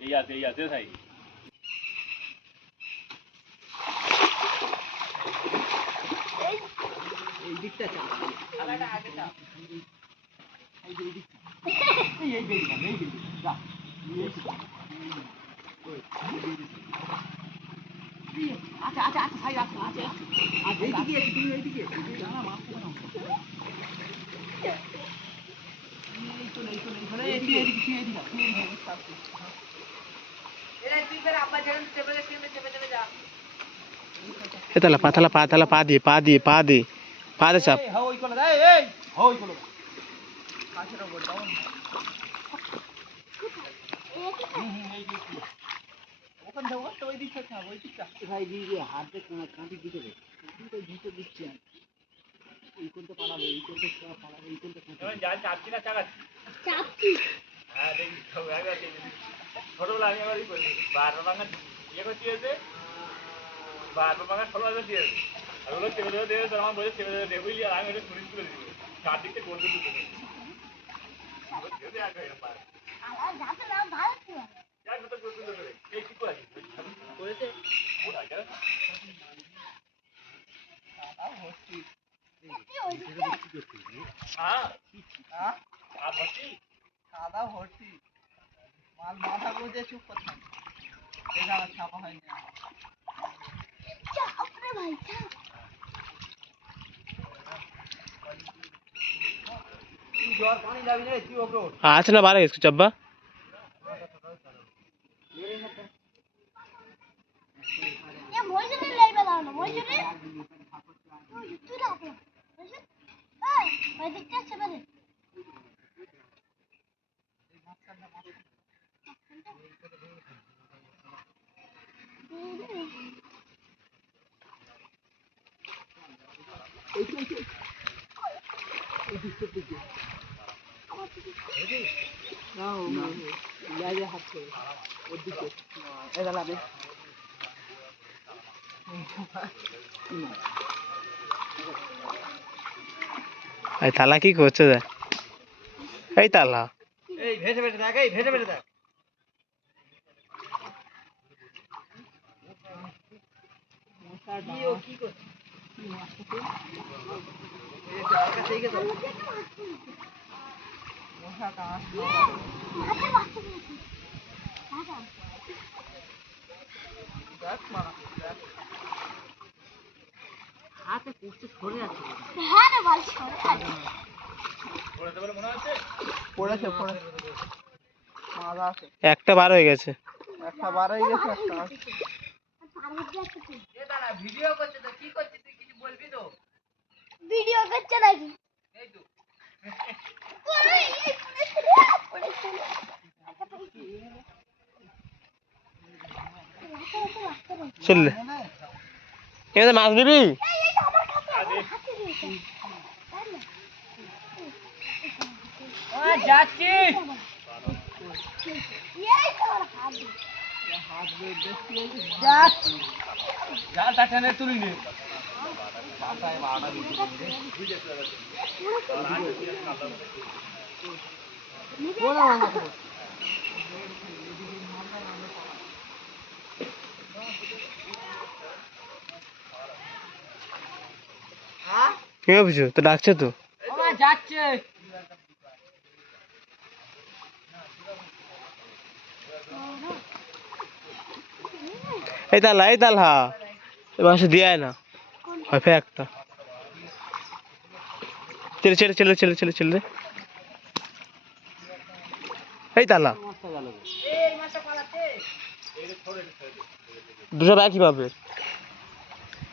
এই আছে ভাই এই দিকটা চাপ আলাদা আগে চাপ এই দিকটা এই দিকটা যা আচ্ছা আচ্ছা আচ্ছা ভাই আচ্ছা আচ্ছা আচ্ছা এইদিকে তুমি এইদিকে জানা মাছ না এই তো এইদিকে এরা তুই করে আব্বা যেন চেপে যা এতলা পাতলা পা দিয়ে পা দে চাপ এই ওই কোলা এই ওই কোলা কাছের উপর ডাউন এই দিকে ওখান থেকে ওই দিকটা না ওই দিকটা ভাই দিয়ে হাতে কাঁটি দিতে দে কিন্তু দিতে দিচ্ছি এই কোনটা পালাবে এই কোনটা পালাবে এই কোনটা এখন যা চাপছি না চাপছি হ্যাঁ দেখি সব আগে ছোটবেলা আমি আবার করি বারো ভাঙা ইয়ে করতে হয়েছে বারো ভাঙা ষোলো হাজার দিয়েছে আর ওগুলো চেপে দেবে দেবে আমার বলে চেপে দেবে দেবই আর আমি ওটা সুরিশ করে দিবি চারদিকটা করতে দিতে আমার যাতে নাম ভালো ছিল যাই মতো করতে দেবে এই কি করে করেছে ওটা যা তাও হচ্ছে হ্যাঁ হ্যাঁ আর বসি সাদা ভর্তি মাল মাথা গুঁজে চুপ করতাম এটা আমার ছাপা হয়নি চাপ রে ভাই চাপ তুই জ্বর পানি যাবি রে তুই ওপর আছে না বারে इसको चब्बा ये মইজুরে লাইবে দাও না মইজুরে তুই দাও মইজুর এই ওই দিকটা চেপে দে হাত করে ওর দিকে এটা লাগে এই তালা কি করছে রে এই তালা এই ভেজে দেখ এই ভেজে দেখ কি করছে হাতে কুচতে সরে যাচ্ছে হ্যাঁ রে ভাই সরে আছে পড়াতে বলে মনে হচ্ছে পড়েছে মারা আছে একটা বার হয়ে গেছে একটা বারই গেছে একটা পারবো এ দাঁড়া ভিডিও করছে তো কি করছিস তুই কিছু বলবি তো ভিডিও করছে নাকি এই তো চললে এখানে মাছ দিবি যাচ্ছি জালটা টেনে তুলি নে কি ভাবছো তো ডাকছে তো যাচ্ছে এই তালা এবার দিয়ে আয় না হয় ফে একটা চলে এই তালা দুটো ব্যাগ কি পাবে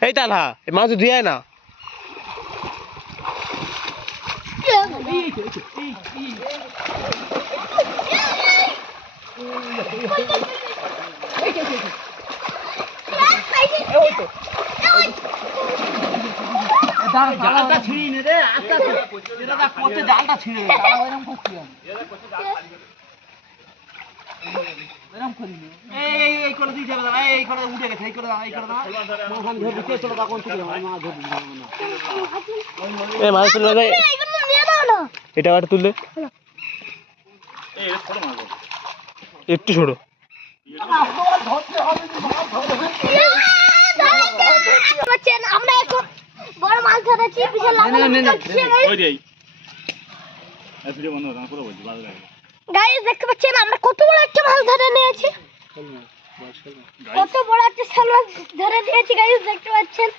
এই তালা এই মাছ দিয়ে আয় না জালটা ছিঁড়ি নে রে আস্তে আস্তে জালটা ছিঁড়ে এরকম করছি এরকম করি এই করে দিয়ে যাবে এই করে উঠে গেছে এই করে দাও মাখান ধরে দিতে চলো তখন থেকে মা ধরে দিলাম না এই মাছ তুলে দে এগুলো নিয়ে দাও না এটা আবার তুললে এই ছোট মাছ একটু ছোট ধরতে হবে না, মাছ ধরবে। পাচ্ছেন আমরা এখন বড় মাছ ধরেছি বিশাল লাফালাফি করছে ওই দেই এই ভিডিও বন্ধ করো, আমি পুরো বলছি ভালো লাগে। গাইস দেখতে পাচ্ছেন আমরা কত বড় একটা মাছ ধরে নিয়েছি, কত বড় একটা শোল মাছ ধরে নিয়েছি গাইস দেখতে পাচ্ছেন।